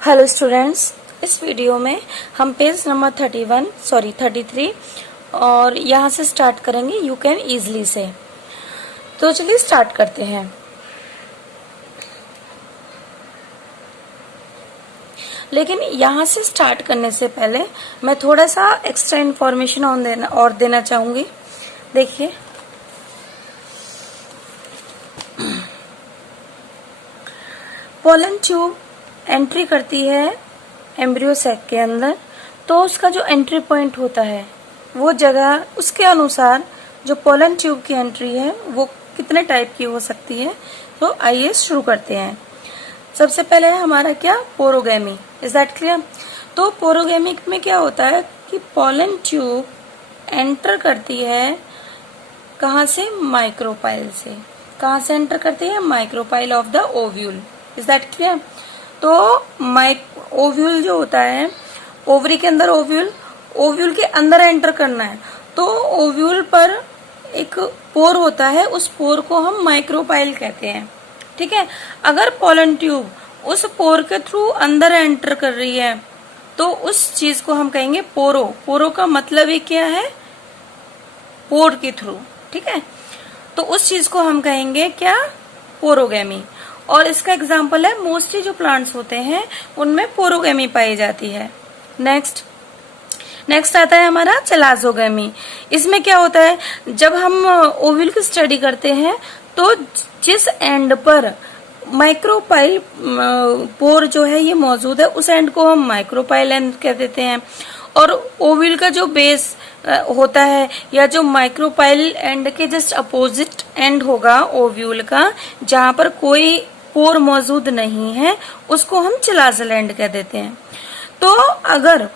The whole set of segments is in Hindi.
हेलो स्टूडेंट्स, इस वीडियो में हम पेज नंबर 33 और यहाँ से स्टार्ट करेंगे यू कैन ईजली से। तो चलिए स्टार्ट करते हैं। लेकिन यहाँ से स्टार्ट करने से पहले मैं थोड़ा सा एक्स्ट्रा इन्फॉर्मेशन देना चाहूंगी। देखिए, पोलन ट्यूब एंट्री करती है एम्ब्रियो सैक के अंदर, तो उसका जो एंट्री पॉइंट होता है वो जगह, उसके अनुसार जो पोलन ट्यूब की एंट्री है वो कितने टाइप की हो सकती है। तो आइए शुरू करते हैं। सबसे पहले है हमारा क्या, पोरोगेमी। Is that clear? तो पोरोगेमी में क्या होता है कि पोलन ट्यूब एंटर करती है कहाँ से, माइक्रोपाइल से। कहाँ से एंटर करती है, micropyle of the ovule. Is that clear? तो ओव्यूल जो होता है, ओवरी के अंदर ओव्यूल के अंदर एंटर करना है। तो ओव्यूल पर एक पोर होता है, उस पोर को हम माइक्रोपाइल कहते हैं। ठीक है, अगर पोलन ट्यूब उस पोर के थ्रू अंदर एंटर कर रही है तो उस चीज को हम कहेंगे पोरो। पोरो का मतलब ही क्या है, पोर के थ्रू। ठीक है, तो उस चीज को हम कहेंगे क्या, पोरोगेमी। और इसका एग्जाम्पल है, मोस्टली जो प्लांट्स होते हैं उनमें पोरोगेमी पाई जाती है। नेक्स्ट आता है हमारा चलाजोगेमी। इसमें क्या होता है, जब हम ओव्यूल की स्टडी करते हैं तो जिस एंड पर माइक्रोपाइल पोर जो है ये मौजूद है, उस एंड को हम माइक्रोपाइल एंड कह देते हैं। और ओव्यूल का जो बेस होता है, या जो माइक्रोपाइल एंड के जस्ट अपोजिट एंड होगा ओव्यूल का, जहां पर कोई पोर मौजूद नहीं है, उसको हम चिलाजल एंड कह देते हैं। तो अगर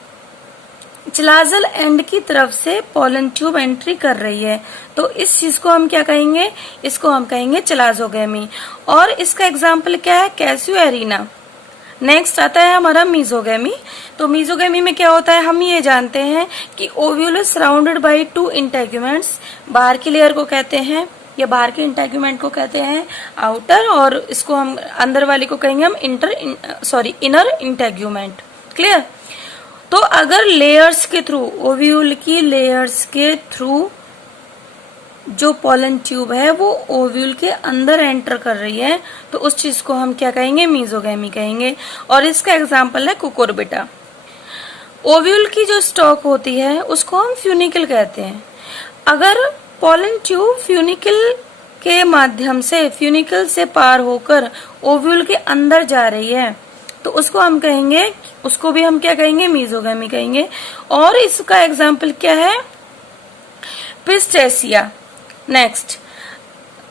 चिलाजल एंड की तरफ से पोलन ट्यूब एंट्री कर रही है तो इस चीज को हम क्या कहेंगे, इसको हम कहेंगे चिलाजोगेमी। और इसका एग्जाम्पल क्या है, कैस्युएरिना। नेक्स्ट आता है हमारा मीजोगेमी। तो मीजोगेमी में क्या होता है, हम ये जानते हैं कि ovule is surrounded by two integuments. बाहर की लेयर को कहते हैं, या बाहर के इंटेग्यूमेंट को कहते हैं आउटर, और इसको हम अंदर वाली को कहेंगे हम इनर इंटेग्यूमेंट। क्लियर? तो अगर लेयर्स के थ्रू, ओव्यूल की लेयर्स के थ्रू जो पोलन ट्यूब है वो ओव्यूल के अंदर एंटर कर रही है तो उस चीज को हम क्या कहेंगे, मीजोगेमी कहेंगे। और इसका एग्जाम्पल है कुकुरबिटा। ओव्यूल की जो स्टॉक होती है उसको हम फ्यूनिकल कहते हैं। अगर पोलन ट्यूब फ्यूनिकल के माध्यम से, फ्यूनिकल से पार होकर ओव्यूल के अंदर जा रही है तो उसको हम कहेंगे, उसको भी हम क्या कहेंगे, मीजोगेमी कहेंगे। और इसका एग्जाम्पल क्या है, पिस्टेसिया। नेक्स्ट,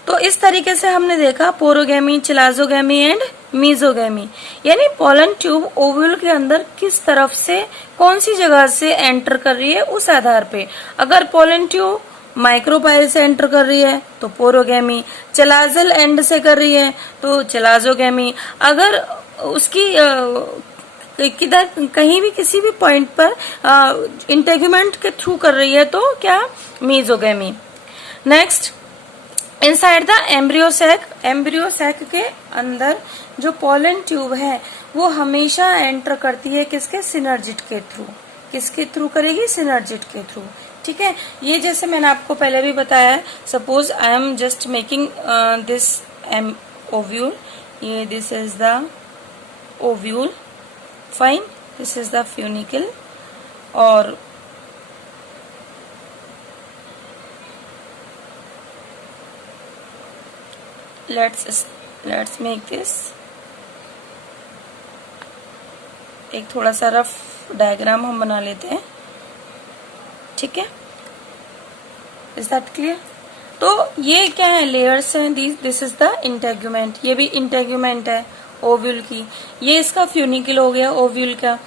तो इस तरीके से हमने देखा पोरोगेमी, चिलाजोगेमी एंड मीजोगेमी। यानी पोलन ट्यूब ओव्यूल के अंदर किस तरफ से, कौन सी जगह से एंटर कर रही है उस आधार पे। अगर पोलन ट्यूब माइक्रोपाइल से एंटर कर रही है तो पोरोगेमी, चिलाजल एंड से कर रही है तो चिलाजोगेमी। अगर उसकी किधर कहीं भी किसी भी पॉइंट पर इंटेग्यूमेंट के थ्रू कर रही है तो क्या, mesogamy. Next, inside the embryo sac के अंदर जो पोलन ट्यूब है वो हमेशा एंटर करती है किसके, सिनर्जिड के थ्रू। किसके थ्रू करेगी, सिनर्जिड के थ्रू। ठीक है, ये जैसे मैंने आपको पहले भी बताया है, suppose I am just making this ovule, ये this is the ovule, fine, this is the funicle, और let's make this एक थोड़ा सा रफ डायग्राम हम बना लेते हैं। ठीक है, इज दैट क्लियर? तो ये क्या है, लेयर्स हैं, दिस इज द इंटेग्यूमेंट, ये भी इंटेग्यूमेंट है ओव्यूल की। ये इसका फ्यूनिकल हो गया ओव्यूल का।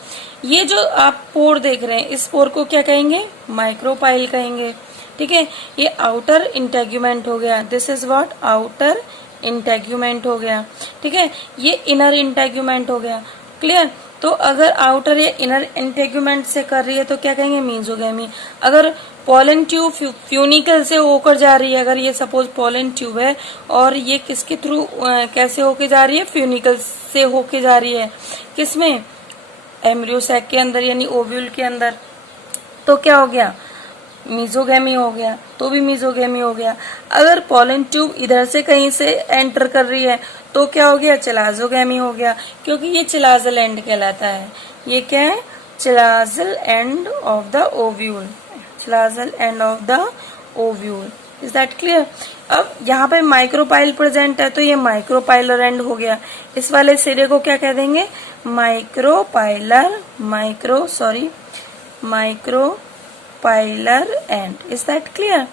ये जो आप पोर देख रहे हैं, इस पोर को क्या कहेंगे, माइक्रोपाइल कहेंगे। ठीक है, ये आउटर इंटेग्यूमेंट हो गया, this is what, outer integument हो गया। ठीक है, ये इनर इंटेग्यूमेंट हो गया। क्लियर? तो अगर आउटर या इनर इंटेग्यूमेंट से कर रही है तो क्या कहेंगे, मीजोगेमी। अगर पोलन ट्यूब फ्यूनिकल से होकर जा रही है, अगर ये सपोज पोलन ट्यूब है और ये किसके थ्रू कैसे होके जा रही है, फ्यूनिकल से होके जा रही है, किसमें, एम्ब्रियो सैक के अंदर यानी ओव्यूल के अंदर, तो क्या हो गया, मीजोगैमी हो गया, तो भी मीजोगैमी हो गया। अगर पॉलन ट्यूब इधर से कहीं से एंटर कर रही है तो क्या हो गया, चलाजोगैमी हो गया, क्योंकि ये चिलाजल एंड कहलाता है। ये क्या है, chalazal end of the ovule, chalazal end of the ovule. Is that clear? अब यहाँ पे माइक्रोपाइल प्रेजेंट है तो ये माइक्रोपाइलर एंड हो गया। इस वाले सिरे को क्या कह देंगे, micropylar, micropylar and. Is that clear?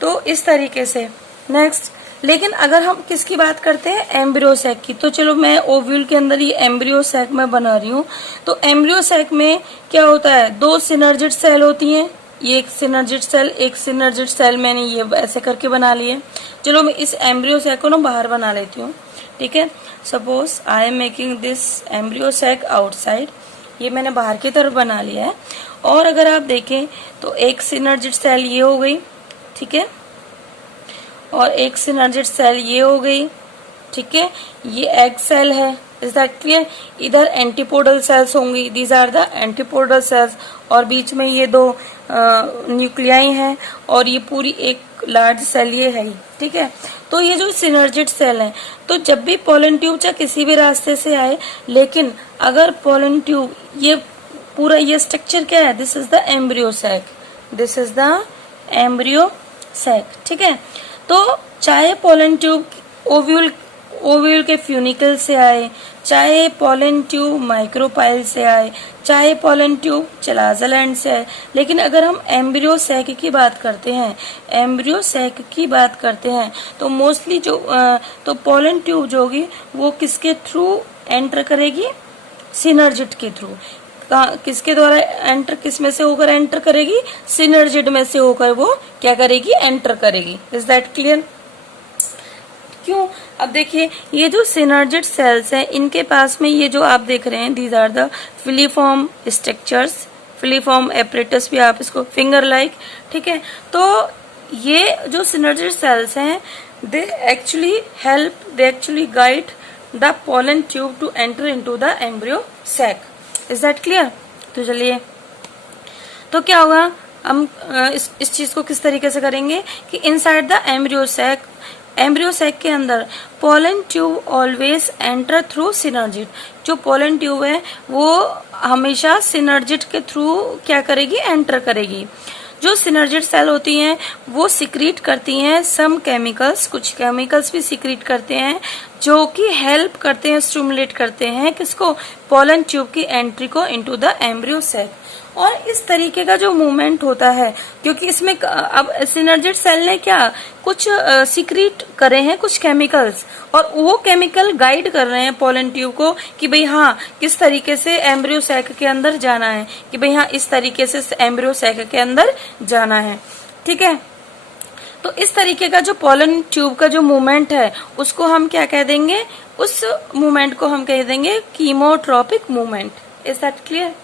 तो इस तरीके से नेक्स्ट, लेकिन अगर हम किसकी बात करते हैं, एम्ब्रियो सैक की, तो चलो मैं ओव्यूल के अंदर ये एम्ब्रियो सैक में बना रही हूँ। तो एम्ब्रियो सैक में क्या होता है, दो सिनर्जिड सेल होती हैं, ये एक सिनर्जिड सेल, एक सिनर्जिड सेल मैंने ये ऐसे करके बना लिए। चलो मैं इस एम्ब्रियो सैक को ना बाहर बना लेती हूँ, ठीक है। Suppose I am making this embryo sac outside, ये मैंने बाहर की तरफ बना लिया है। और अगर आप देखें तो एक सिनर्जिड सेल ये हो गई, ठीक है, और एक सिनर्जिड सेल ये हो गई, ठीक है, ये एग सेल है। Is that clear? इधर एंटीपोडल सेल्स होंगी, these are the antipodal cells, और बीच में ये दो न्यूक्लियाई हैं, और ये पूरी एक लार्ज सेल ये है, ठीक है। तो ये जो सिनर्जिड सेल है, तो जब भी पोलन ट्यूब चाहे किसी भी रास्ते से आए, लेकिन अगर पोलन ट्यूब ये पूरा ये स्ट्रक्चर क्या है, this is the embryo sac, this is the embryo sac, ठीक है। तो चाहे पोलन ट्यूब ओव्यूल के फ्यूनिकल से आए, चाहे पोलन ट्यूब माइक्रोपाइल से आए, चाहे पोलन ट्यूब चिलाजल एंड से आए, लेकिन अगर हम एम्ब्रियो सैक की बात करते हैं, एम्ब्रियो सैक की बात करते हैं, तो मोस्टली जो तो पोलन ट्यूब जो होगी वो किसके थ्रू एंटर करेगी, सिनर्जिड के थ्रू। किसके द्वारा एंटर, किस में से होकर एंटर करेगी, सिनर्जिड में से होकर वो क्या करेगी, एंटर करेगी। Is that clear? क्यों? अब देखिए ये जो सिनर्जिड सेल्स हैं, इनके पास में ये जो आप देख रहे हैं, these are the filiform structures, filiform apparatus भी आप इसको फिंगर लाइक, ठीक है। तो ये जो सिनर्जिड सेल्स हैं, they actually guide the pollen tube to enter into the embryo sac. Is that clear? तो चलिए, तो क्या होगा, हम इस चीज को किस तरीके से करेंगे कि इनसाइड द एम्ब्रियो सैक के अंदर pollen tube always enter through synergid. जो पोलन ट्यूब है वो हमेशा सिनर्जिड के थ्रू क्या करेगी, एंटर करेगी। जो सिनर्जिड सेल होती हैं वो सिक्रीट करती हैं सम केमिकल्स, कुछ केमिकल्स भी सिक्रीट करते हैं जो कि हेल्प करते हैं, स्टिमुलेट करते हैं किसको, पोलन ट्यूब की एंट्री को इनटू द एम्ब्रियो सैक। और इस तरीके का जो मूवमेंट होता है, क्योंकि इसमें अब सिनर्जिड सेल ने क्या कुछ सीक्रेट करे हैं कुछ केमिकल्स, और वो केमिकल गाइड कर रहे हैं पोलन ट्यूब को कि भाई हाँ किस तरीके से एम्ब्रियो सैक के अंदर जाना है, कि भाई हाँ इस तरीके से एम्ब्रियो सैक के अंदर जाना है, ठीक है। तो इस तरीके का जो पोलन ट्यूब का जो मूवमेंट है उसको हम क्या कह देंगे, उस मूवमेंट को हम कह देंगे कीमोट्रोपिक मूवमेंट। Is that clear?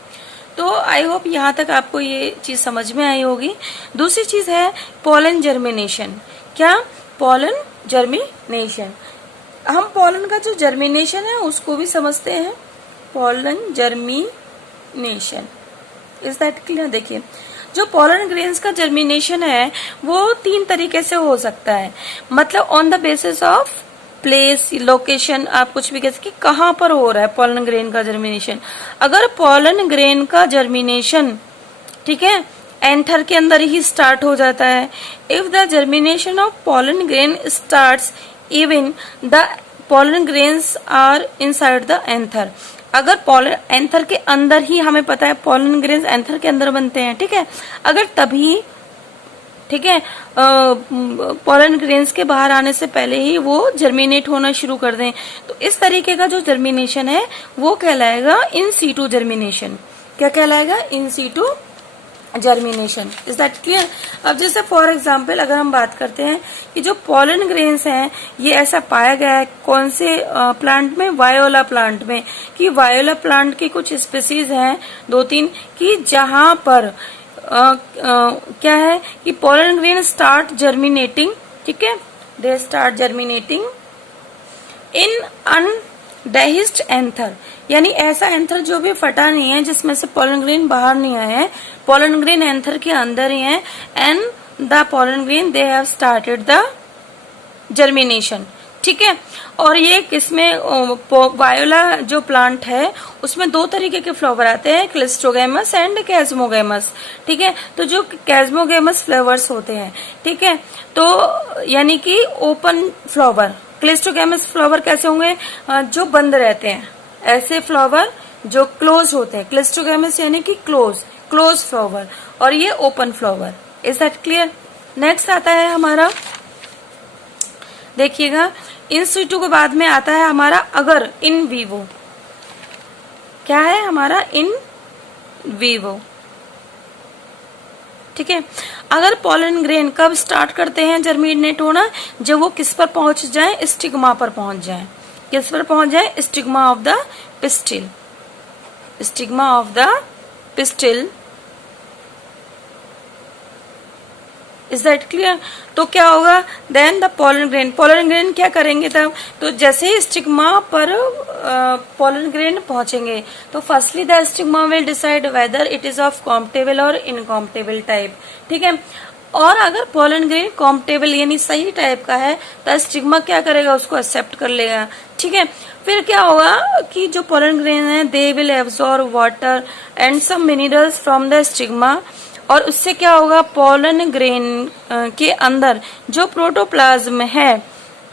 तो आई होप यहाँ तक आपको ये चीज समझ में आई होगी। दूसरी चीज है पोलन जर्मिनेशन। क्या? Pollen germination. हम पोलन का जो जर्मिनेशन है उसको भी समझते हैं, pollen germination. Is that clear? देखिए जो पोलन ग्रेन्स का जर्मिनेशन है वो 3 तरीके से हो सकता है, मतलब on the basis of place, location, आप कुछ भी कह सकते कहाँ पर हो रहा है पोलन ग्रेन का जर्मिनेशन। अगर पोलन ग्रेन का जर्मिनेशन, ठीक है, एंथर के अंदर ही स्टार्ट हो जाता है, if the germination of pollen grain starts even the pollen grains are inside the anther. अगर पोलन एंथर के अंदर ही, हमें पता है पोलन ग्रेन्स एंथर के अंदर बनते हैं, ठीक है, अगर तभी, ठीक है, पोलन ग्रेन्स के बाहर आने से पहले ही वो जर्मिनेट होना शुरू कर दें, तो इस तरीके का जो जर्मिनेशन है वो कहलाएगा इन सीटू जर्मिनेशन। क्या कहलाएगा? In situ germination. Is that clear? अब जैसे फॉर एग्जांपल अगर हम बात करते हैं कि जो पोलन ग्रेन्स हैं ये ऐसा पाया गया है कौन से प्लांट में, वायोला प्लांट में, कि वायोला प्लांट की कुछ स्पीसीज हैं 2-3 कि जहां पर क्या है कि पोलन ग्रेन स्टार्ट जर्मिनेटिंग, ठीक है, they start germinating in dehisced anther, यानी ऐसा एंथर जो भी फटा नहीं है, जिसमें से पोलन ग्रेन बाहर नहीं आए हैं, पोलन ग्रेन एंथर के अंदर ही है, and the pollen grain they have started the germination. ठीक है, और ये किसमें, वायोला जो प्लांट है उसमें दो तरीके के फ्लावर आते हैं, क्लिस्ट्रोगेमस एंड कैस्मोगेमस। ठीक है, तो जो कैस्मोगेमस फ्लावर्स होते हैं, ठीक है, तो यानी कि ओपन फ्लावर। क्लिस्ट्रोगेमस फ्लावर कैसे होंगे, जो बंद रहते हैं, ऐसे फ्लावर जो क्लोज होते हैं। क्लिस्ट्रोगेमस यानी कि क्लोज फ्लावर, और ये open flower. Is that clear? Next आता है हमारा, देखिएगा, इन सिटू के बाद में आता है हमारा अगर इन वीवो। क्या है हमारा? In vivo. ठीक है, अगर पोलन ग्रेन कब स्टार्ट करते हैं जर्मिनेट होना? जब वो किस पर पहुंच जाए? स्टिग्मा पर पहुंच जाए। किस पर पहुंच जाए? Stigma of the pistil. Stigma of the pistil. Is that clear? तो क्या होगा? देन द पोलन ग्रेन क्या करेंगे तब? तो जैसे ही स्टिग्मा पर पोलन ग्रेन पहुंचेंगे, तो firstly the stigma will decide whether it is of compatible और इनकॉम्प्टेबल टाइप। ठीक है, और अगर पोलन ग्रेन कॉम्प्टेबल यानी सही टाइप का है, तो स्टिग्मा क्या करेगा? उसको एक्सेप्ट कर लेगा। ठीक है, फिर क्या होगा कि जो पोलन ग्रेन है, they will absorb water and some minerals from the stigma, और उससे क्या होगा? पोलन ग्रेन के अंदर जो प्रोटोप्लाज्म है,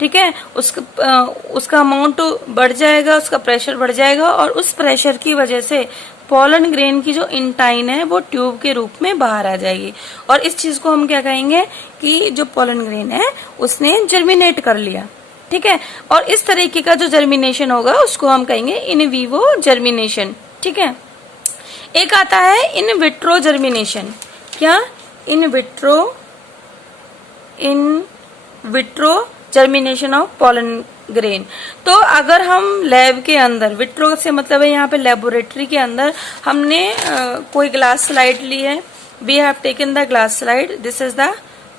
ठीक है, उसका अमाउंट बढ़ जाएगा, उसका प्रेशर बढ़ जाएगा, और उस प्रेशर की वजह से पोलन ग्रेन की जो इंटाइन है वो ट्यूब के रूप में बाहर आ जाएगी, और इस चीज को हम क्या कहेंगे कि जो पोलन ग्रेन है उसने जर्मिनेट कर लिया। ठीक है, और इस तरीके का जो जर्मिनेशन होगा उसको हम कहेंगे इन वीवो जर्मिनेशन। ठीक है, एक आता है इन विट्रो जर्मिनेशन। क्या? In vitro germination of pollen grain. तो अगर हम लैब के अंदर, विट्रो से मतलब है यहाँ पे लेबोरेटरी के अंदर, हमने कोई ग्लास स्लाइड ली है, we have taken the glass slide, this is the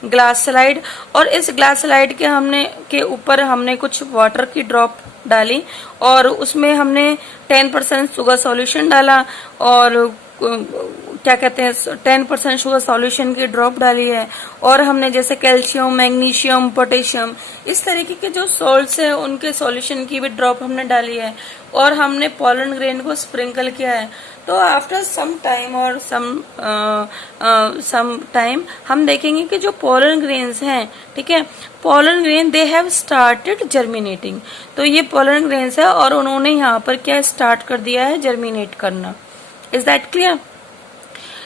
glass slide, और इस ग्लास स्लाइड के ऊपर हमने कुछ वाटर की ड्रॉप डाली, और उसमें हमने 10% शुगर सॉल्यूशन डाला, और क्या कहते हैं 10% शुगर सॉल्यूशन की ड्रॉप डाली है, और हमने जैसे कैल्शियम, मैग्नीशियम, पोटेशियम, इस तरीके के जो सॉल्ट्स है उनके सॉल्यूशन की भी ड्रॉप हमने डाली है, और हमने पोलन ग्रेन को स्प्रिंकल किया है। तो आफ्टर सम टाइम और सम टाइम हम देखेंगे कि जो पोलन ग्रेन्स हैं, ठीक है, pollen grain they have started germinating. तो ये पोलन ग्रेन्स है और उन्होंने यहाँ पर क्या स्टार्ट कर दिया है? जर्मिनेट करना। Is that clear?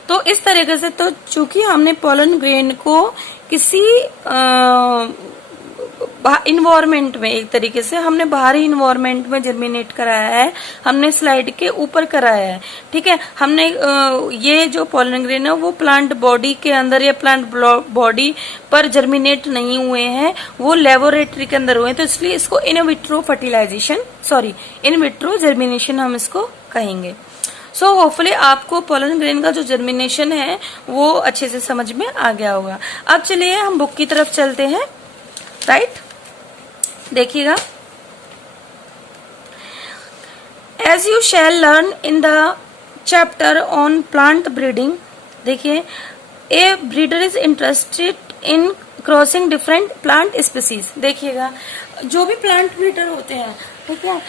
तो इस तरीके से, तो चूंकि हमने पोलन ग्रेन को किसी इन्वायरमेंट में, एक तरीके से हमने बाहरी इन्वायरमेंट में जर्मिनेट कराया है, हमने स्लाइड के ऊपर कराया है। ठीक है, हमने ये जो पोलन ग्रेन है वो प्लांट बॉडी के अंदर या प्लांट बॉडी पर जर्मिनेट नहीं हुए हैं, वो लेबोरेटरी के अंदर हुए हैं, तो इसलिए इसको इन विट्रो जर्मिनेशन हम इसको कहेंगे। सो होपफुली आपको पोलन ग्रेन का जो जर्मिनेशन है वो अच्छे से समझ में आ गया होगा। अब चलिए हम बुक की तरफ चलते हैं। राइट, देखिएगा, as you shall learn in the chapter on plant breeding. देखिए, a breeder is interested in crossing different plant species. देखिएगा, जो भी प्लांट ब्रीडर होते हैं, ठीक है,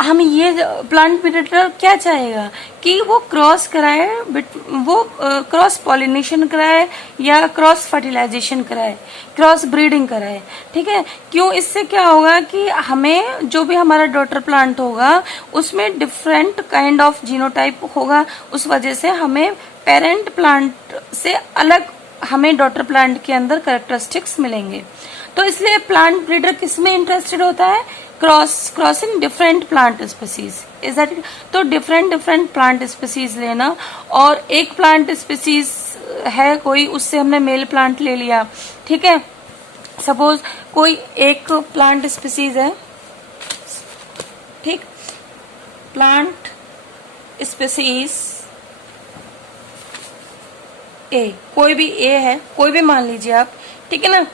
हम ये प्लांट ब्रीडर क्या चाहेगा कि वो क्रॉस कराए, वो क्रॉस पॉलिनेशन कराए या क्रॉस फर्टिलाइजेशन कराए, क्रॉस ब्रीडिंग कराए। ठीक है, क्यों? इससे क्या होगा कि हमें जो भी हमारा डॉटर प्लांट होगा उसमें डिफरेंट काइंड ऑफ जीनोटाइप होगा, उस वजह से हमें पेरेंट प्लांट से अलग हमें डॉटर प्लांट के अंदर कैरेक्टरिस्टिक्स मिलेंगे। तो इसलिए प्लांट ब्रीडर किसमें इंटरेस्टेड होता है? Crossing different plant species. Is that? तो डिफरेंट प्लांट स्पीसीज लेना, और एक प्लांट स्पीसीज है कोई, उससे हमने मेल प्लांट ले लिया। ठीक है, सपोज कोई एक प्लांट स्पीसीज है, ठीक, प्लांट स्पीसीज ए, कोई भी ए है, कोई भी मान लीजिए आप, ठीक है ना।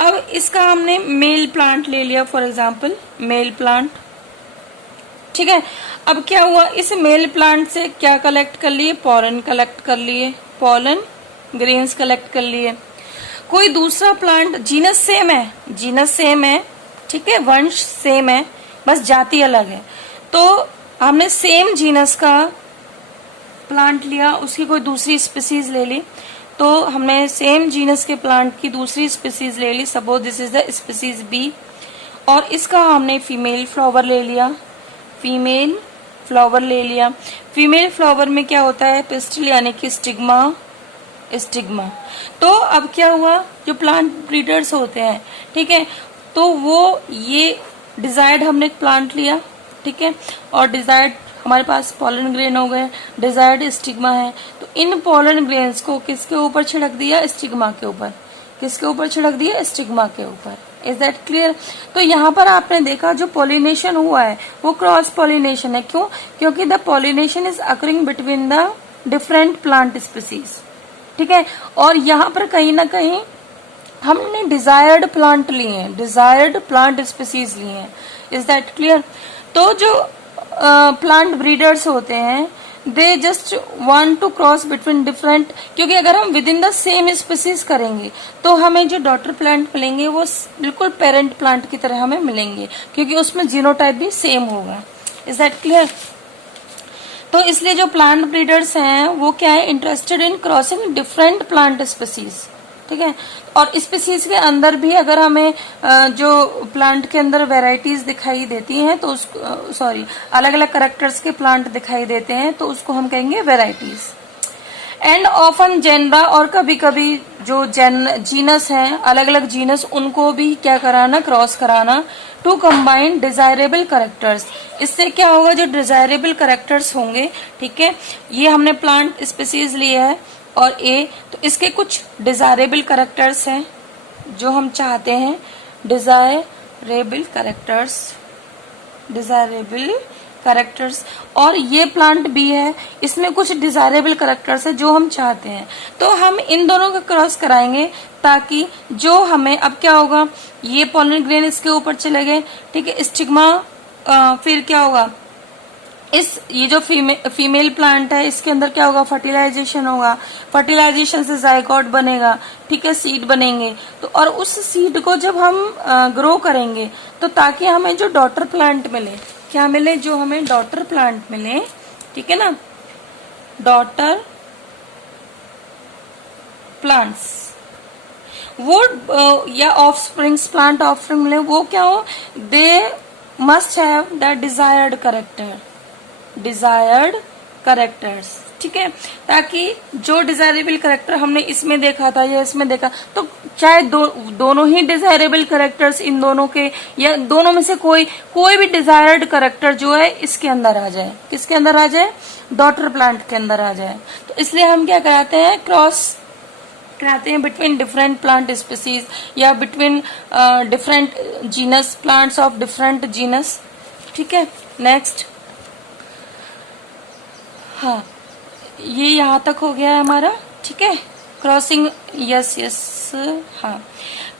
अब इसका हमने मेल प्लांट ले लिया, फॉर एग्जाम्पल मेल प्लांट, ठीक है। अब क्या हुआ, इस मेल प्लांट से क्या कलेक्ट कर लिए, पॉलन कलेक्ट कर लिए, पॉलन ग्रेन्स कलेक्ट कर लिए। कोई दूसरा प्लांट, जीनस सेम है, जीनस सेम है, ठीक है, वंश सेम है, बस जाति अलग है। तो हमने सेम जीनस का प्लांट लिया, उसकी कोई दूसरी स्पीसीज ले ली, तो हमने सेम जीनस के प्लांट की दूसरी स्पीसीज ले ली, suppose this is the species B, और इसका हमने फीमेल फ्लावर ले लिया, फीमेल फ्लावर ले लिया। फीमेल फ्लावर में क्या होता है, पिस्टल यानी कि स्टिग्मा, स्टिग्मा। तो अब क्या हुआ, जो प्लांट ब्रीडर्स होते हैं, ठीक है, तो वो ये डिजायर्ड हमने प्लांट लिया, ठीक है, और डिजायर्ड हमारे पास पॉलन ग्रेन हो गए, डिजायर्ड स्टिग्मा है, तो इन पॉलन ग्रेन्स को किसके ऊपर छिड़क दिया, स्टिग्मा के ऊपर। किसके ऊपर छिड़क दिया, स्टिग्मा के ऊपर। Is that clear. तो यहाँ पर आपने देखा जो पॉलिनेशन हुआ है वो क्रॉस पॉलिनेशन है। क्यों, क्योंकि the pollination is occurring between the different plant species, ठीक है। और यहाँ पर कहीं ना कहीं हमने डिजायर्ड प्लांट लिए हैं, डिजायर्ड प्लांट स्पीसीज लिए हैं। Is that clear. तो जो प्लांट ब्रीडर्स होते हैं they just want to cross between different, क्योंकि अगर हम within the same species करेंगे तो हमें जो डॉटर प्लांट मिलेंगे वो बिल्कुल पेरेंट प्लांट की तरह हमें मिलेंगे, क्योंकि उसमें जीनोटाइप भी सेम होगा। Is that clear. तो इसलिए जो प्लांट ब्रीडर्स हैं वो क्या है, interested in crossing different plant species, ठीक है। और स्पीसीज के अंदर भी अगर हमें जो प्लांट के अंदर वैरायटीज दिखाई देती हैं तो उसको, सॉरी, अलग अलग कैरेक्टर्स के प्लांट दिखाई देते हैं तो उसको हम कहेंगे वैरायटीज। एंड ऑफन जेनरा, और कभी कभी जो जीनस है, अलग अलग जीनस, उनको भी क्या कराना, क्रॉस कराना, टू कंबाइन डिजायरेबल कैरेक्टर्स। इससे क्या होगा, जो डिजायरेबल कैरेक्टर्स होंगे, ठीक है, ये हमने प्लांट स्पीसीज लिए है और ए, तो इसके कुछ डिजायरेबल कैरेक्टर्स हैं जो हम चाहते हैं, डिजायरेबल कैरेक्टर्स, डिजायरेबल कैरेक्टर्स, और ये प्लांट भी है, इसमें कुछ डिजायरेबल कैरेक्टर्स है जो हम चाहते हैं। तो हम इन दोनों का क्रॉस कराएंगे ताकि जो हमें, अब क्या होगा, ये पॉलन ग्रेन इसके ऊपर चले गए, ठीक है, स्टिग्मा, फिर क्या होगा, ये जो फीमेल प्लांट है इसके अंदर क्या होगा, फर्टिलाइजेशन होगा, फर्टिलाइजेशन से जायगोट बनेगा, ठीक है, सीड बनेंगे। तो और उस सीड को जब हम ग्रो करेंगे तो ताकि हमें जो डॉटर प्लांट मिले, क्या मिले, जो हमें डॉटर प्लांट मिले, ठीक है ना, डॉटर प्लांट्स, वो या ऑफस्प्रिंग्स, प्लांट ऑफस्प्रिंग मिले, वो क्या हो, they must have the desired character, desired characters, ठीक है, ताकि जो डिजायरेबल कैरेक्टर हमने इसमें देखा था या इसमें देखा, तो चाहे दोनों ही डिजायरेबल कैरेक्टर्स इन दोनों के, या दोनों में से कोई भी डिजायर्ड कैरेक्टर जो है इसके अंदर आ जाए, किसके अंदर आ जाए, डॉटर प्लांट के अंदर आ जाए। तो इसलिए हम क्या कराते हैं, क्रॉस कराते हैं बिटवीन डिफरेंट प्लांट स्पीसीज या between different genus, plants of different genus, ठीक है। नेक्स्ट, हाँ, ये यहाँ तक हो गया है हमारा, ठीक है, क्रॉसिंग, यस यस, हाँ,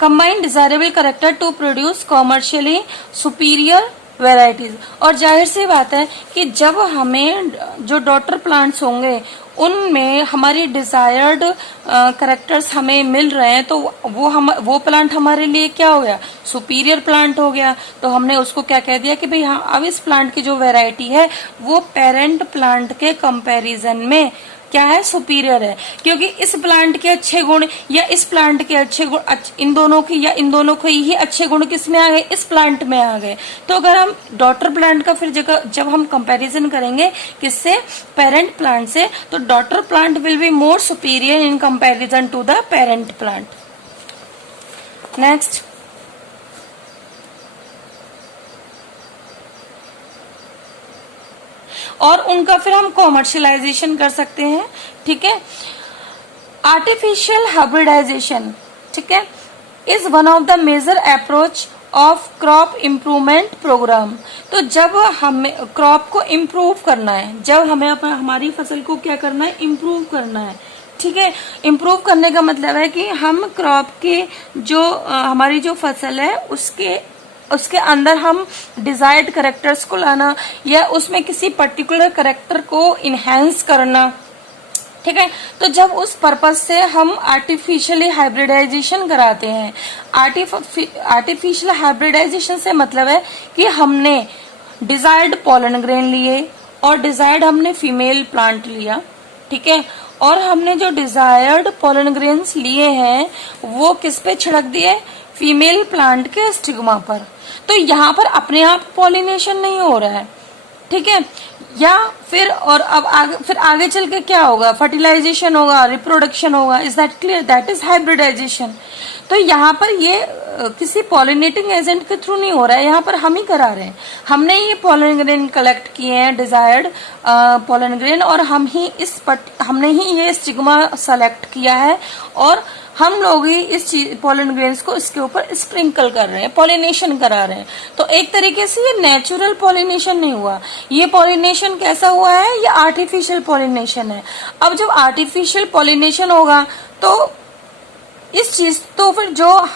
combine desirable character to produce commercially superior varieties. और जाहिर सी बात है कि जब हमें जो डॉटर प्लांट्स होंगे उनमें हमारी डिजायर्ड कैरेक्टर्स हमें मिल रहे हैं, तो वो प्लांट हमारे लिए क्या हो गया, सुपीरियर प्लांट हो गया। तो हमने उसको क्या कह दिया कि भाई हाँ, अब इस प्लांट की जो वैरायटी है वो पेरेंट प्लांट के कंपैरिजन में क्या है, सुपीरियर है, क्योंकि इस प्लांट के अच्छे गुण या इस प्लांट के अच्छे गुण, इन दोनों की या इन दोनों के ही अच्छे गुण किस में आ गए, इस प्लांट में आ गए। तो अगर हम डॉटर प्लांट का फिर जब हम कंपैरिजन करेंगे किससे, पेरेंट प्लांट से, तो daughter plant will be more superior in comparison to the parent plant. Next, और उनका फिर हम कॉमर्शियलाइजेशन कर सकते हैं, ठीक है। आर्टिफिशियल हाइब्रिडाइजेशन, ठीक है, is one of the major approach of crop improvement programme. तो जब हमें क्रॉप को इम्प्रूव करना है, जब हमें हमारी फसल को क्या करना है, इम्प्रूव करना है, ठीक है। इम्प्रूव करने का मतलब है कि हम क्रॉप के जो हमारी जो फसल है उसके उसके अंदर हम डिजायर्ड कैरेक्टर्स को लाना या उसमें किसी पर्टिकुलर कैरेक्टर को इनहेंस करना, ठीक है। तो जब उस पर्पज से हम आर्टिफिशियली हाइब्रिडाइजेशन कराते हैं, आर्टिफिशियल हाइब्रिडाइजेशन से मतलब है कि हमने डिजायर्ड पॉलन ग्रेन लिए और डिजायर्ड हमने फीमेल प्लांट लिया, ठीक है, और हमने जो डिजायर्ड पॉलन ग्रेन्स लिए हैं वो किस पे छिड़क दिए, फीमेल प्लांट के स्टिग्मा पर। तो यहाँ पर अपने आप पॉलिनेशन नहीं हो रहा है, ठीक है, या फिर और अब आगे चल के क्या होगा, फर्टिलाइजेशन होगा, रिप्रोडक्शन होगा। Is that clear? That is hybridisation. तो यहाँ पर ये किसी पॉलिनेटिंग एजेंट के थ्रू नहीं हो रहा है, यहाँ पर हम ही करा रहे हैं। हमने ये पॉलन ग्रेन कलेक्ट किए हैं, डिजायर्ड पॉलन ग्रेन, और हमने ही ये स्टिग्मा सेलेक्ट किया है और हम लोग ही इस पॉलन ग्रेन्स को इसके ऊपर स्प्रिंकल कर रहे हैं, पॉलिनेशन करा रहे हैं। तो एक तरीके से ये नेचुरल पॉलिनेशन नहीं हुआ, ये पॉलिनेशन कैसा हुआ है, ये आर्टिफिशियल पॉलिनेशन है। अब जब आर्टिफिशियल पॉलिनेशन होगा तो इस चीज तो फिर जो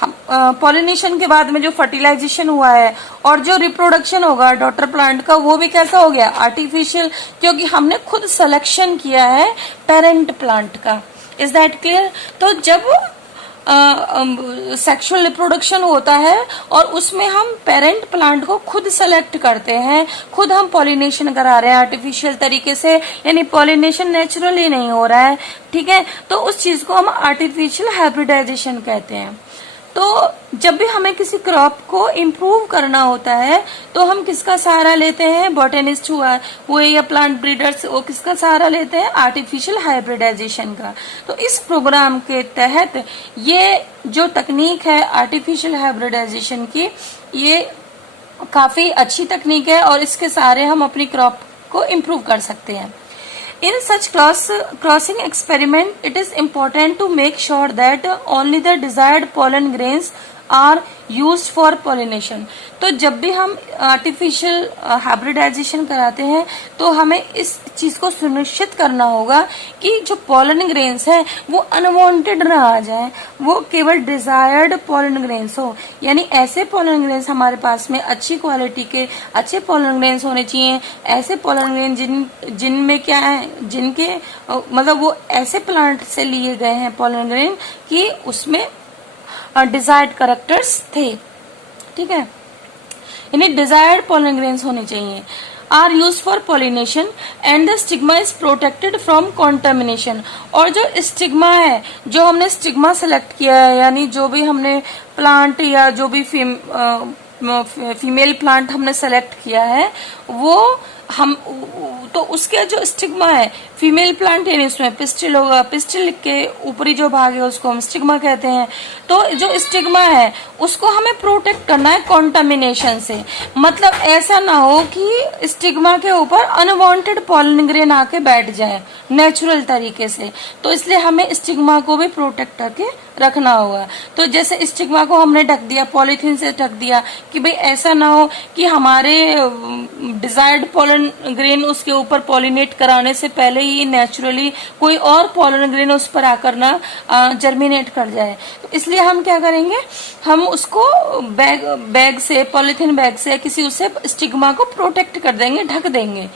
पॉलिनेशन के बाद में जो फर्टिलाइजेशन हुआ है और जो रिप्रोडक्शन होगा डॉटर प्लांट का, वो भी कैसा हो गया, आर्टिफिशियल, क्योंकि हमने खुद सिलेक्शन किया है पेरेंट प्लांट का। Is that clear? तो जब सेक्सुअल रिप्रोडक्शन होता है और उसमें हम पेरेंट प्लांट को खुद सेलेक्ट करते हैं, खुद हम पॉलिनेशन करा रहे हैं आर्टिफिशियल तरीके से, यानी पॉलिनेशन नेचुरली नहीं हो रहा है, ठीक है, तो उस चीज को हम आर्टिफिशियल हाइब्रिडाइजेशन कहते हैं। तो जब भी हमें किसी क्रॉप को इम्प्रूव करना होता है तो हम किसका सहारा लेते हैं, बॉटनिस्ट हुआ या प्लांट ब्रीडर्स, वो किसका सहारा लेते हैं, आर्टिफिशियल हाइब्रिडाइजेशन का। तो इस प्रोग्राम के तहत ये जो तकनीक है आर्टिफिशियल हाइब्रिडाइजेशन की, ये काफी अच्छी तकनीक है और इसके सहारे हम अपनी क्रॉप को इम्प्रूव कर सकते हैं। In such crossing experiment, it is important to make sure that only the desired pollen grains are used for pollination. तो जब भी हम आर्टिफिशियल हाइब्रिडाइजेशन कराते हैं तो हमें इस चीज को सुनिश्चित करना होगा कि जो पॉलन ग्रेन्स है वो अनवांटेड न आ जाए, वो केवल डिजायर्ड पॉलन ग्रेन्स हो, यानी ऐसे पॉलन ग्रेन्स हमारे पास में अच्छी क्वालिटी के अच्छे पॉलन ग्रेन्स होने चाहिए, ऐसे पॉलन ग्रेन जिनमें क्या है, जिनके मतलब वो ऐसे प्लांट से लिए गए हैं पॉलन ग्रेन कि उसमें डिजायर्ड कैरेक्टर्स थे, ठीक है, यानी डिजायर्ड पॉलन ग्रेन्स होने चाहिए। Are use for pollination and the stigma is protected from contamination. और जो स्टिग्मा है, जो हमने स्टिग्मा सेलेक्ट किया है, यानी जो भी हमने प्लांट या जो भी फीमेल प्लांट हमने सेलेक्ट किया है, वो हम तो उसके जो स्टिग्मा है, फीमेल प्लांट यानी उसमें पिस्टिल होगा, पिस्टिल के ऊपरी जो भाग है उसको हम स्टिग्मा कहते हैं। तो जो स्टिग्मा है उसको हमें प्रोटेक्ट करना है कॉन्टामिनेशन से, मतलब ऐसा ना हो कि स्टिग्मा के ऊपर अनवांटेड पॉलन ग्रेन आके बैठ जाए नेचुरल तरीके से, तो इसलिए हमें स्टिग्मा को भी प्रोटेक्ट करके रखना होगा। तो जैसे स्टिग्मा को हमने ढक दिया, पॉलीथीन से ढक दिया कि भाई ऐसा ना हो कि हमारे डिजायर्ड पॉलन ग्रेन उसके ऊपर पॉलिनेट कराने से पहले ही नेचुरली कोई और पॉलन ग्रेन उस पर आकर ना जर्मिनेट कर जाए। तो इसलिए हम क्या करेंगे, हम उसको बैग से, पॉलीथीन बैग से किसी उससे स्टिग्मा को प्रोटेक्ट कर देंगे, ढक देंगे।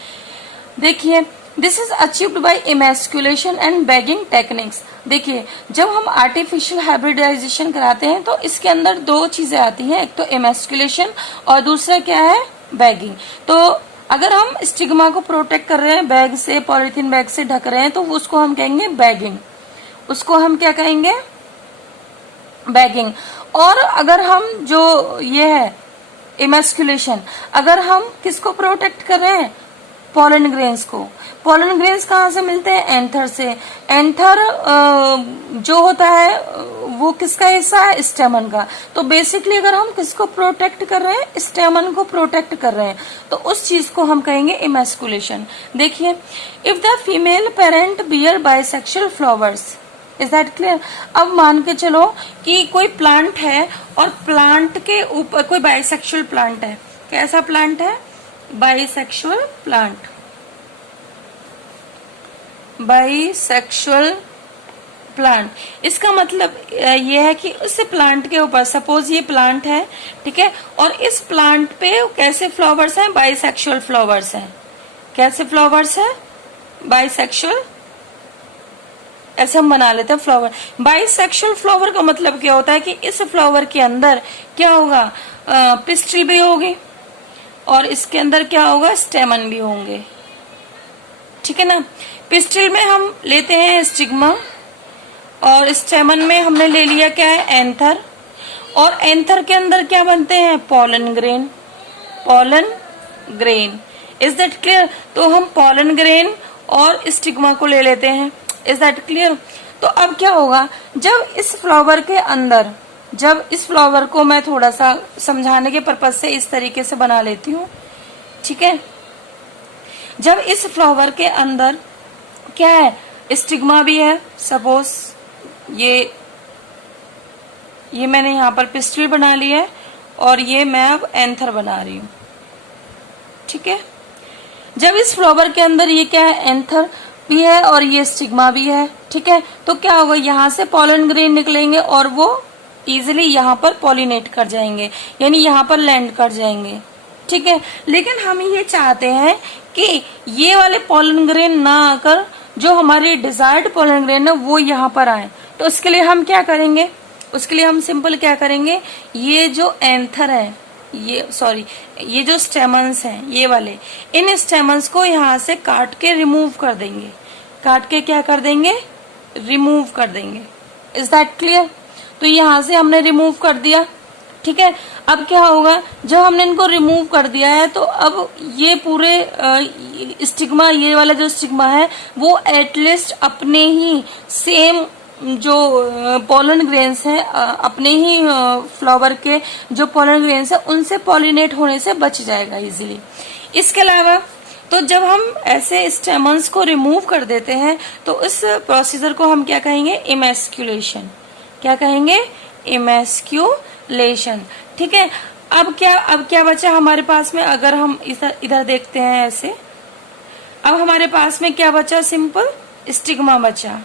देखिए, this is achieved by emasculation and bagging techniques. देखिए, जब हम आर्टिफिशियल हाइब्रिडाइजेशन कराते हैं तो इसके अंदर दो चीजें आती हैं, एक तो इमैस्कुलेशन और दूसरा क्या है, बैगिंग। तो अगर हम स्टिग्मा को प्रोटेक्ट कर रहे हैं बैग से, पॉलीथीन बैग से ढक रहे हैं, तो उसको हम कहेंगे बैगिंग, उसको हम क्या कहेंगे, बैगिंग। और अगर हम जो ये है इमैस्कुलेशन, अगर हम किसको प्रोटेक्ट कर रहे हैं, पॉलन ग्रेन्स को। पॉलन ग्रेन्स कहाँ से मिलते हैं, एंथर से। एंथर जो होता है वो किसका हिस्सा है, स्टेमन का। तो बेसिकली अगर हम किसको प्रोटेक्ट कर रहे हैं, स्टेमन को प्रोटेक्ट कर रहे हैं, तो उस चीज को हम कहेंगे इमैस्कुलेशन। देखिए, if the female parent bear bisexual flowers, is that clear. अब मान के चलो कि कोई प्लांट है और प्लांट के ऊपर कोई बाइसेक्सुअल प्लांट है। कैसा प्लांट है, बाइसेक्सुअल प्लांट, बाइसेक्सुअल प्लांट, इसका मतलब ये है कि उस प्लांट के ऊपर, सपोज ये प्लांट है, ठीक है, और इस प्लांट पे कैसे फ्लावर्स हैं, बाइसेक्सुअल फ्लावर्स हैं। कैसे फ्लावर्स है, बाइसेक्सुअल, ऐसे हम बना लेते हैं फ्लावर। बाइसेक्सुअल फ्लावर का मतलब क्या होता है कि इस फ्लावर के अंदर क्या होगा, पिस्टिल भी होगी और इसके अंदर क्या होगा, स्टेमन भी होंगे, ठीक है ना। पिस्टिल में हम लेते हैं स्टिग्मा और स्टेमन में हमने ले लिया क्या है, एंथर, और एंथर के अंदर क्या बनते हैं, pollen grain. Pollen grain, is that clear. तो हम पॉलन ग्रेन और स्टिग्मा को ले लेते हैं, इज दैट क्लियर। तो अब क्या होगा, जब इस फ्लावर के अंदर, जब इस फ्लावर को मैं थोड़ा सा समझाने के पर्पज से इस तरीके से बना लेती हूँ, ठीक है। जब इस फ्लावर के अंदर क्या है, स्टिग्मा भी है, सपोज ये मैंने यहाँ पर पिस्टिल बना लिया है और ये मैं अब एंथर बना रही हूँ, ठीक है। जब इस फ्लावर के अंदर ये क्या है, एंथर भी है और ये स्टिग्मा भी है, ठीक है, तो क्या होगा, यहाँ से पॉलन ग्रेन निकलेंगे और वो इजीली यहाँ पर पॉलिनेट कर जाएंगे, यानी यहाँ पर लैंड कर जाएंगे, ठीक है। लेकिन हम ये चाहते हैं कि ये वाले पॉलन ग्रेन ना आकर जो हमारी डिजायर्ड पॉलन ग्रेन है वो यहाँ पर आए। तो उसके लिए हम क्या करेंगे, उसके लिए हम सिंपल क्या करेंगे, ये जो एंथर है, ये जो स्टेमन्स हैं, ये वाले, इन स्टेमन्स को यहाँ से काट के रिमूव कर देंगे। काट के क्या कर देंगे, रिमूव कर देंगे। Is that clear. तो यहाँ से हमने रिमूव कर दिया, ठीक है। अब क्या होगा, जब हमने इनको रिमूव कर दिया है तो अब ये पूरे स्टिग्मा, ये वाला जो स्टिग्मा है वो एटलीस्ट अपने ही सेम जो पॉलन ग्रेन्स हैं, अपने ही फ्लावर के जो पॉलन ग्रेन्स हैं उनसे पॉलिनेट होने से बच जाएगा इजीली। इसके अलावा तो जब हम ऐसे स्टेमन्स को रिमूव कर देते हैं तो इस प्रोसीजर को हम क्या कहेंगे, इमेस्क्यूलेशन। क्या कहेंगे, इमेस्क्यूलेशन, ठीक है। अब क्या बचा हमारे पास में, अगर हम इधर देखते हैं ऐसे, अब हमारे पास में क्या बचा, सिंपल स्टिग्मा बचा,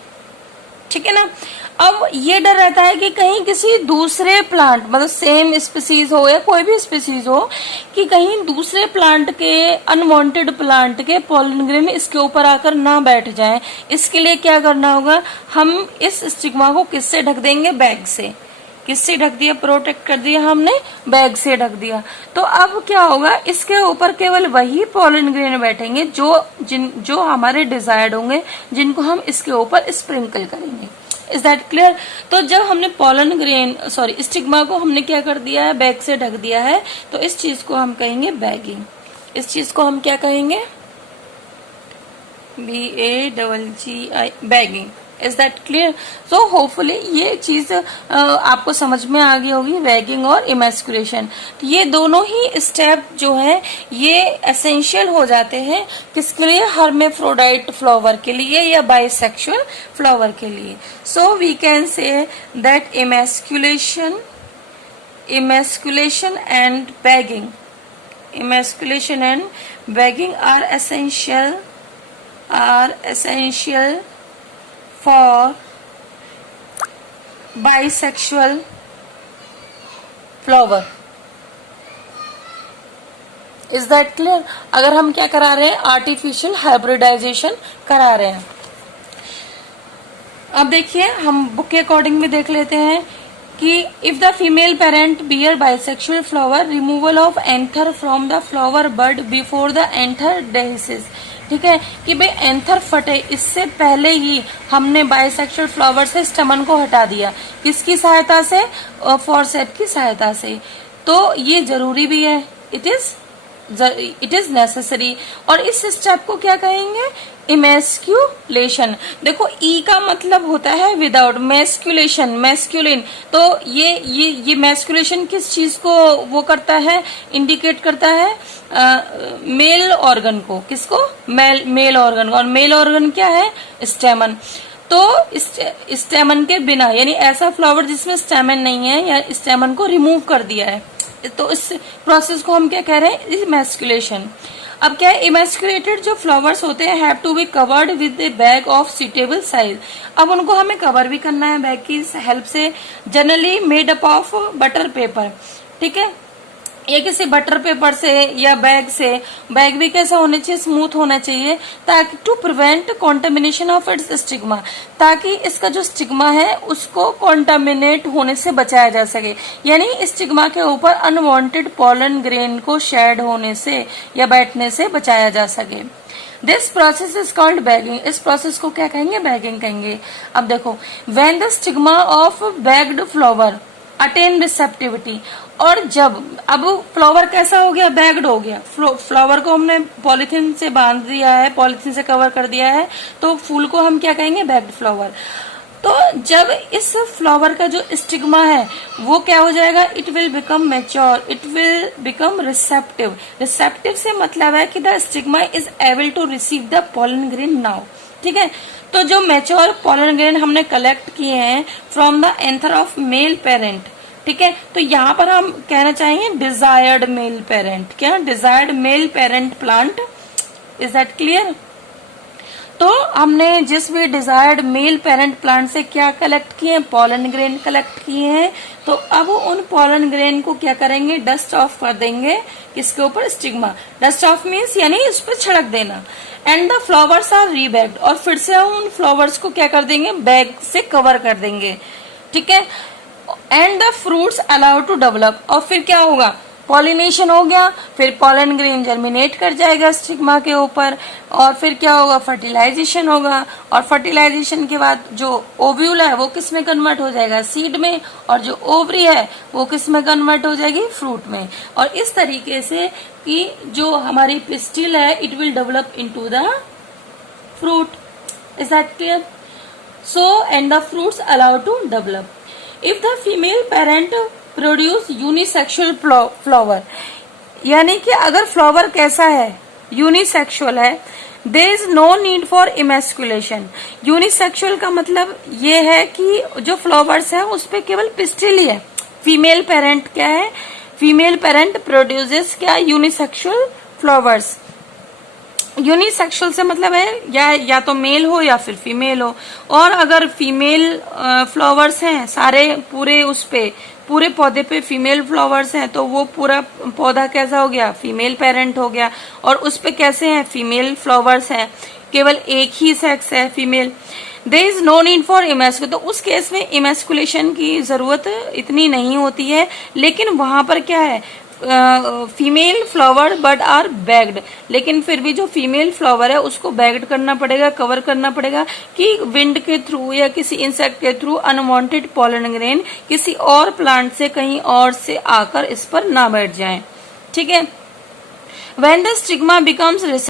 ठीक है ना। अब ये डर रहता है कि कहीं किसी दूसरे प्लांट, मतलब सेम स्पीसीज हो या कोई भी स्पीसीज हो, कि कहीं दूसरे प्लांट के, अनवांटेड प्लांट के पॉलन ग्रेन इसके ऊपर आकर ना बैठ जाए। इसके लिए क्या करना होगा, हम इस स्टिग्मा को किससे ढक देंगे, बैग से। किससे ढक दिया, प्रोटेक्ट कर दिया हमने, बैग से ढक दिया। तो अब क्या होगा, इसके ऊपर केवल वही पॉलन ग्रेन बैठेंगे जो हमारे डिजायर्ड होंगे, जिनको हम इसके ऊपर स्प्रिंकल करेंगे। Is that clear. तो जब हमने पॉलन ग्रेन, स्टिग्मा को हमने क्या कर दिया है, बैग से ढक दिया है, तो इस चीज को हम कहेंगे बैगिंग। इस चीज को हम क्या कहेंगे, BAGGI, bagging. Is that clear. So hopefully ये चीज आपको समझ में आ गई होगी, बैगिंग और इमेस्कुलेशन। तो ये दोनों ही स्टेप जो है ये एसेंशियल हो जाते हैं किसके लिए, हर्मेफ्रोडाइट फ्लावर के लिए या बाइसेक्सुअल फ्लावर के लिए। So we can say that emasculation and bagging, emasculation and bagging are essential for bisexual flower. Is that clear? अगर हम क्या करा रहे हैं, आर्टिफिशियल हाइब्रिडाइजेशन करा रहे हैं। अब देखिए हम बुक के अकॉर्डिंग भी देख लेते हैं कि if the female parent bear bisexual flower, removal of anther from the flower bud before the anther dehiscence. ठीक है कि भाई एंथर फटे इससे पहले ही हमने बाइसेक्सुअल फ्लावर से स्टमन को हटा दिया, किसकी सहायता से, फॉरसेप की सहायता से। तो ये जरूरी भी है, इट इज नेसेसरी। और इस स्टेप को क्या कहेंगे, इमेस्क्यूलेशन। देखो ई का मतलब होता है विदाउट, मैस्कुलेशन, मैस्कुलिन। तो ये मैस्कुलेशन किस चीज को वो करता है, इंडिकेट करता है, मेल ऑर्गन को। किसको, मेल ऑर्गन को। और मेल ऑर्गन क्या है, स्टेमन। तो स्टेमन के बिना, यानी ऐसा फ्लावर जिसमें स्टेमन नहीं है या स्टेमन को रिमूव कर दिया है, तो इस प्रोसेस को हम क्या कह रहे हैं, मैस्कुलेशन। अब क्या है, इमेस्कुलेटेड जो फ्लावर्स होते हैं have to be covered with a bag of suitable size. अब उनको हमें कवर भी करना है बैग की हेल्प से, generally made up of butter paper, ठीक है, ये किसी बटर पेपर से या बैग से। बैग भी कैसा होना चाहिए, स्मूथ होना चाहिए, ताकि to prevent contamination of its stigma, ताकि इसका जो स्टिग्मा है उसको कॉन्टामिनेट होने से बचाया जा सके, यानी स्टिग्मा के ऊपर अनवांटेड पॉलन ग्रेन को शेड होने से या बैठने से बचाया जा सके। This process is called bagging. इस प्रोसेस को क्या कहेंगे, बैगिंग कहेंगे। अब देखो, when the stigma of bagged flower attain receptivity, और जब अब फ्लावर कैसा हो गया, बैग्ड हो गया, फ्लावर को हमने पॉलिथीन से बांध दिया है, पॉलिथीन से कवर कर दिया है, तो फूल को हम क्या कहेंगे, बैग्ड फ्लावर। तो जब इस फ्लावर का जो स्टिग्मा है वो क्या हो जाएगा, it will become mature, it will become receptive. Receptive से मतलब है कि the stigma is able to receive the pollen grain now, ठीक है। तो जो मैच्योर पॉलन ग्रेन हमने कलेक्ट किए हैं from the anther of male parent, ठीक है, तो यहाँ पर हम कहना चाहेंगे डिजायर्ड मेल पेरेंट, क्या, desired male parent plant, is that clear. तो हमने जिस भी डिजायर्ड मेल पेरेंट प्लांट से क्या कलेक्ट किए हैं, पॉलन ग्रेन कलेक्ट किए हैं, तो अब उन पॉलन ग्रेन को क्या करेंगे, डस्ट ऑफ कर देंगे, किसके ऊपर, स्टिग्मा। डस्ट ऑफ मीन्स यानी इस पर छिड़क देना। एंड द फ्लावर्स आर रीबैग्ड, और फिर से हम उन फ्लावर्स को क्या कर देंगे, बैग से कवर कर देंगे, ठीक है। And the fruits allowed to develop, और फिर क्या होगा, पॉलिनेशन हो गया, फिर पॉलन ग्रेन जर्मिनेट कर जाएगा स्टिग्मा के ऊपर, और फिर क्या होगा, फर्टिलाइजेशन होगा, और फर्टिलाइजेशन के बाद जो ओव्यूल है वो किस में कन्वर्ट हो जाएगा, सीड में, और जो ओवरी है वो किस में कन्वर्ट हो जाएगी, फ्रूट में। और इस तरीके से कि जो हमारी पिस्टिल है it will develop into the fruit, is that clear. So and the fruits allowed to develop. If the female parent produce unisexual flower, यानी कि अगर फ्लावर कैसा है, यूनिसेक्सुअल है, there is no need for emasculation. Unisexual का मतलब ये है कि जो फ्लावर्स है उस पे केवल पिस्टिल ही है। फीमेल पेरेंट क्या है, फीमेल पेरेंट प्रोड्यूसेस क्या, यूनिसेक्सुअल फ्लावर्स। यूनिसेक्सुअल से मतलब है या तो मेल हो या फिर फीमेल हो, और अगर फीमेल फ्लावर्स हैं सारे, पूरे पौधे पे फीमेल फ्लावर्स हैं, तो वो पूरा पौधा कैसा हो गया, फीमेल पेरेंट हो गया। और उस पे कैसे हैं, फीमेल फ्लावर्स हैं, केवल एक ही सेक्स है, female. There is no need for emasculation, तो उस केस में इमेस्कुलेशन की जरूरत इतनी नहीं होती है। लेकिन वहां पर क्या है, female flower but are bagged, लेकिन फिर भी जो फीमेल फ्लावर है उसको बैग्ड करना पड़ेगा, कवर करना पड़ेगा, कि विंड के थ्रू या किसी इंसेक्ट के थ्रू अनवांटेड पॉलन ग्रेन किसी और प्लांट से कहीं और से आकर इस पर ना बैठ जाए, ठीक है। When the stigma becomes